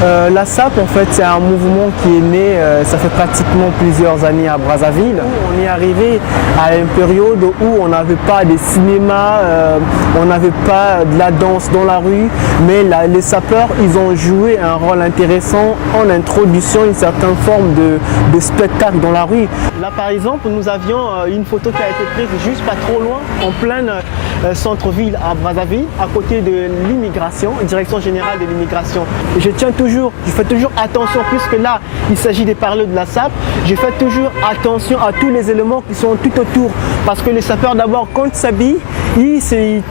La SAP, en fait, c'est un mouvement qui est né, ça fait pratiquement plusieurs années à Brazzaville. On est arrivé à une période où on n'avait pas de cinéma, on n'avait pas de la danse dans la rue, mais les sapeurs, ils ont joué un rôle intéressant en introduisant une certaine forme de spectacle dans la rue. Là, par exemple, nous avions une photo qui a été prise juste pas trop loin, en plein centre-ville à Brazzaville, à côté de l'immigration, direction générale de l'immigration. Je fais toujours attention, puisque là, il s'agit de parler de la SAP, je fais toujours attention à tous les éléments qui sont tout autour. Parce que les sapeurs, d'abord, quand il s'habille, il sait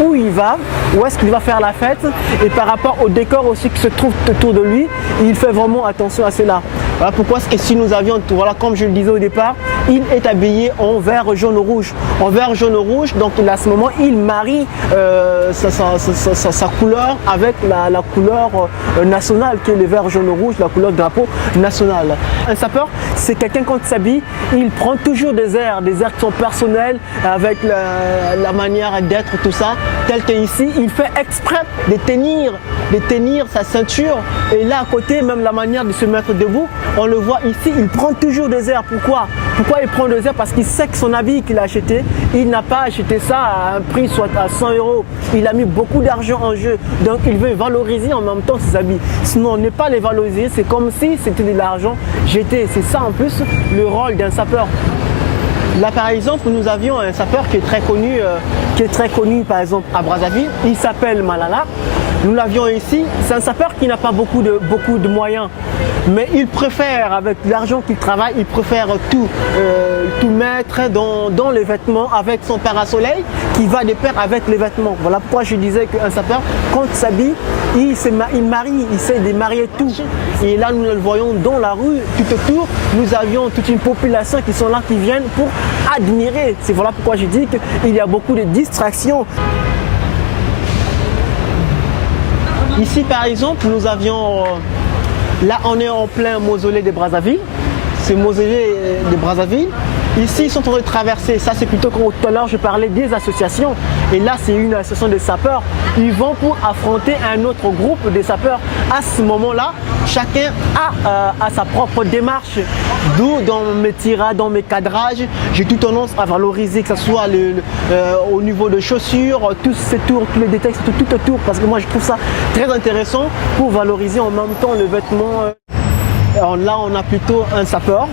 où il va, où est-ce qu'il va faire la fête, et par rapport au décor aussi qui se trouve autour de lui, il fait vraiment attention à cela. Voilà pourquoi, et si nous avions, voilà, comme je le disais au départ, il est habillé en vert, jaune, rouge. En vert, jaune, rouge, donc à ce moment, il marie sa couleur avec la couleur nationale, qui est le vert, jaune, rouge, la couleur de drapeau national. Un sapeur, c'est quelqu'un quand il s'habille, il prend toujours des airs qui sont personnels, avec la manière d'être, tout ça, tel qu'ici, il fait exprès de tenir sa ceinture, et là à côté, même la manière de se mettre debout, on le voit ici, il prend toujours des airs. Pourquoi il prend des airs? Parce qu'il sait que son habit qu'il a acheté, il n'a pas acheté ça à un prix soit à 100 €. Il a mis beaucoup d'argent en jeu, donc il veut valoriser en même temps ses habits. Sinon, on n'est pas les valoriser, c'est comme si c'était de l'argent jeté. C'est ça en plus le rôle d'un sapeur. Là par exemple, nous avions un sapeur qui est très connu par exemple à Brazzaville, il s'appelle Malala. Nous l'avions ici, c'est un sapeur qui n'a pas beaucoup de moyens, mais il préfère, avec l'argent qu'il travaille, il préfère tout mettre dans les vêtements, avec son parasoleil qui va de pair avec les vêtements. Voilà pourquoi je disais qu'un sapeur, quand il s'habille, il essaie de marier tout. Et là, nous le voyons dans la rue, tout autour, nous avions toute une population qui sont là, qui viennent pour admirer. C'est voilà pourquoi je dis qu'il y a beaucoup de distractions. Ici par exemple, nous avions, là on est en plein mausolée de Brazzaville, ce mausolée de Brazzaville. Ici ils sont en train de traverser, ça c'est plutôt comme tout à l'heure je parlais des associations, et là c'est une association de sapeurs, ils vont pour affronter un autre groupe de sapeurs. À ce moment-là, chacun a sa propre démarche, d'où dans mes tirages, dans mes cadrages, j'ai tout tendance à valoriser, que ce soit au niveau de chaussures, tous ces tours, tous les détails, tout autour, parce que moi je trouve ça très intéressant pour valoriser en même temps le vêtement. Alors là on a plutôt un sapeur.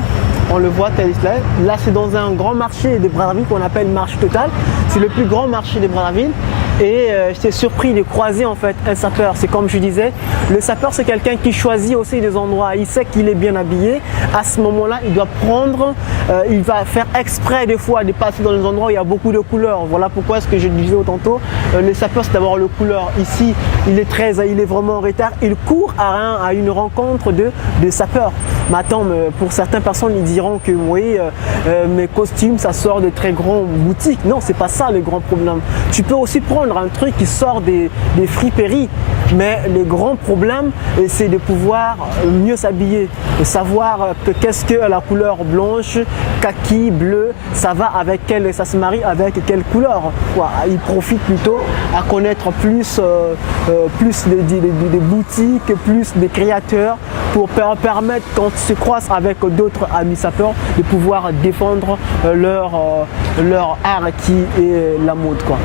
On le voit tel qu'il est. Là, c'est dans un grand marché de Brazzaville qu'on appelle Marché Total. C'est le plus grand marché de Brazzaville. Et j'étais surpris de croiser en fait un sapeur. C'est comme je disais, le sapeur c'est quelqu'un qui choisit aussi des endroits. Il sait qu'il est bien habillé. À ce moment-là, il doit prendre, il va faire exprès des fois de passer dans les endroits où il y a beaucoup de couleurs. Voilà pourquoi ce que je disais tantôt. Le sapeur c'est d'abord le couleur. Ici, il est vraiment en retard. Il court à une rencontre de sapeurs. Mais attends, pour certaines personnes, ils diront que oui, mes costumes, ça sort de très grandes boutiques. Non, c'est pas ça le grand problème. Tu peux aussi prendre un truc qui sort des friperies, mais le grand problème, c'est de pouvoir mieux s'habiller, de savoir qu'est-ce que la couleur blanche, kaki, bleu, ça se marie avec quelle couleur. Il profite plutôt à connaître plus des boutiques, plus des créateurs, pour permettre quand se croisent avec d'autres amis sapeurs de pouvoir défendre leur art qui est la mode, quoi.